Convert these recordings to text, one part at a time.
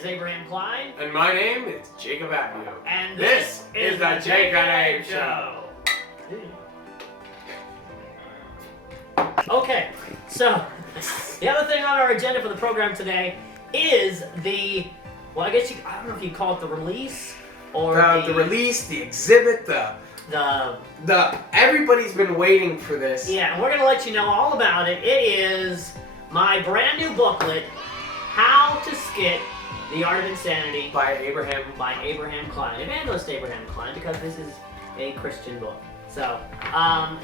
is Abraham Klein. And my name is Jacob Appio. And this is the Jake and Abe Show. Okay, so the other thing on our agenda for the program today is I don't know if you call it the release or the release, the exhibit, the everybody's been waiting for this. Yeah, and we're going to let you know all about it. It is my brand new booklet, How to Skit the Art of Insanity by Abraham Klein, Evangelist Abraham Klein, because this is a Christian book. So,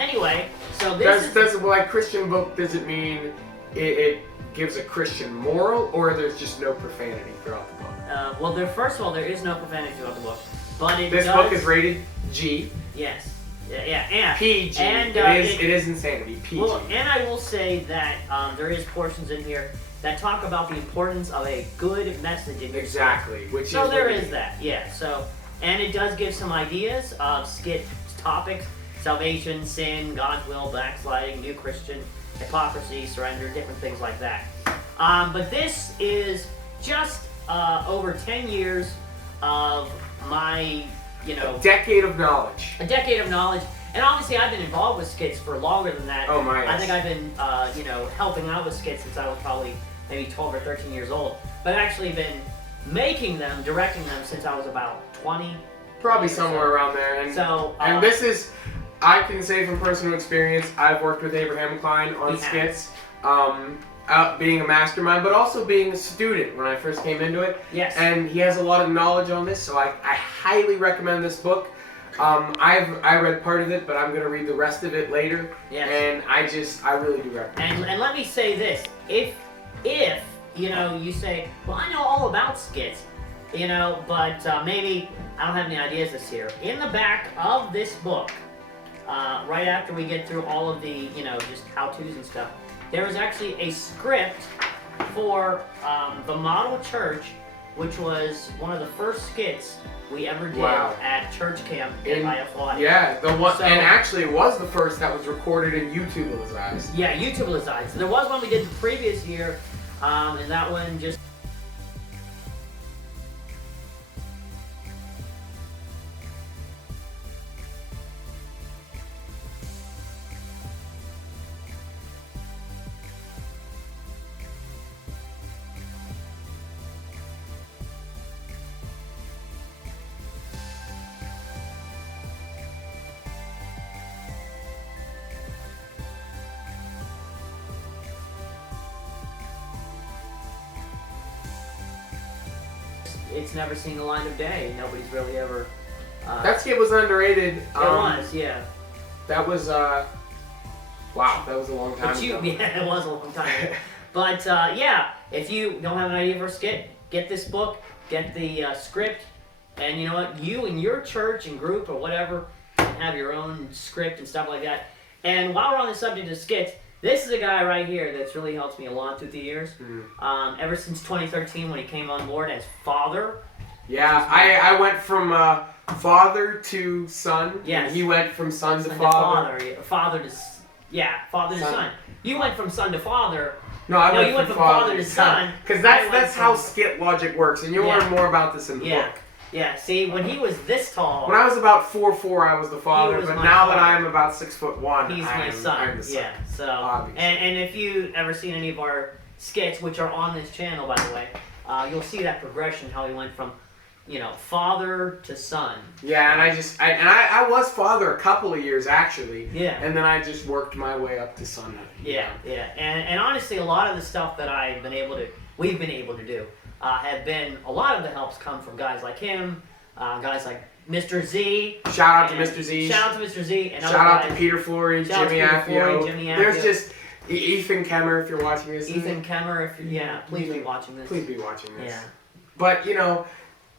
anyway, so like Christian book, does it mean it gives a Christian moral, or there's just no profanity throughout the book? Well, first of all, there is no profanity throughout the book, but this book is rated G. Yes. Yeah. PG. And it is insanity. PG. Well, and I will say that there is portions in here that talk about the importance of a good message in your exactly. Skit. So there is that. Yeah. So, and it does give some ideas of skit topics: salvation, sin, God's will, backsliding, new Christian, hypocrisy, surrender, different things like that. But this is just over 10 years of my, a decade of knowledge. A decade of knowledge. And obviously I've been involved with skits for longer than that. Oh my. I think I've been, helping out with skits since I was probably maybe 12 or 13 years old. But I've actually been making them, directing them since I was about 20. Probably somewhere around there. And this is, I can say from personal experience, I've worked with Abraham Klein on skits. Being a mastermind, but also being a student when I first came into it. Yes. And he has a lot of knowledge on this, so I highly recommend this book. I read part of it, but I'm going to read the rest of it later. Yes. And I really do recommend it. And let me say this. If you say, well, I know all about skits, but maybe I don't have any ideas this year. In the back of this book, right after we get through all of the, just how-tos and stuff, there is actually a script for the model church, which was one of the first skits we ever did at church camp in IFY. Yeah, and actually it was the first that was recorded in YouTube-ilized. Yeah, YouTube-ilized. So there was one we did the previous year, and that one just... It's never seen the light of day. Nobody's really ever... that skit was underrated. It was, yeah. That was, wow, that was a long time ago. Yeah, it was a long time ago. But, yeah, if you don't have an idea for a skit, get this book, get the script, and you know what? You and your church and group or whatever can have your own script and stuff like that. And while we're on the subject of skits, this is a guy right here that's really helped me a lot through the years. Ever since 2013 when he came on board as father. Yeah, I went from father to son. Yes. He went from son to father. Father to son. You went from son to father. No, I went from father to son. Because that's how skit logic works, and you'll learn more about this in the book. Yeah, see, when he was this tall... When I was about 4'4", I was the father, but now that I'm about 6'1", he's my son. I'm the son. Yeah, so... And if you've ever seen any of our skits, which are on this channel, by the way, you'll see that progression, how he went from, father to son. Yeah, and I was father a couple of years, actually. Yeah. And then I just worked my way up to son. Yeah. And honestly, a lot of the stuff that we've been able to do, a lot of the helps come from guys like him, guys like Mr. Z. Shout out to Mr. Z. Shout out to Mr. Z. And shout out to Peter Flory, Jimmy Appio. There's just Ethan Kemmer, if you're watching this. Ethan Kemmer, please be watching this. Please be watching this. Yeah. But,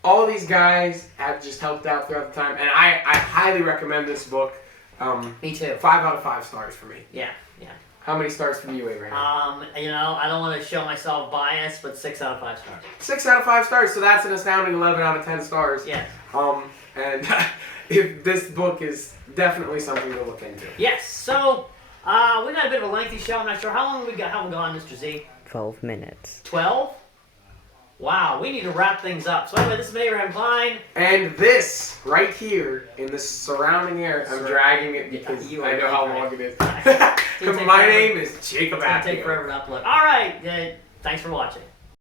all these guys have just helped out throughout the time, and I highly recommend this book. Me too. 5 out of 5 stars for me. Yeah. How many stars from you, Abraham? I don't want to show myself biased, but 6 out of 5 stars. 6 out of 5 stars, so that's an astounding 11 out of 10 stars. Yeah. And if this book is definitely something to look into. Yes. So we got a bit of a lengthy show. I'm not sure how long have we gone, Mr. Z. 12 minutes. 12? Wow, we need to wrap things up. So anyway, this is Abraham Klein. And this, right here, in the surrounding area, I'm dragging it because I know how long it is. My name is Jacob Appio. It's going to take forever to upload. All right, thanks for watching.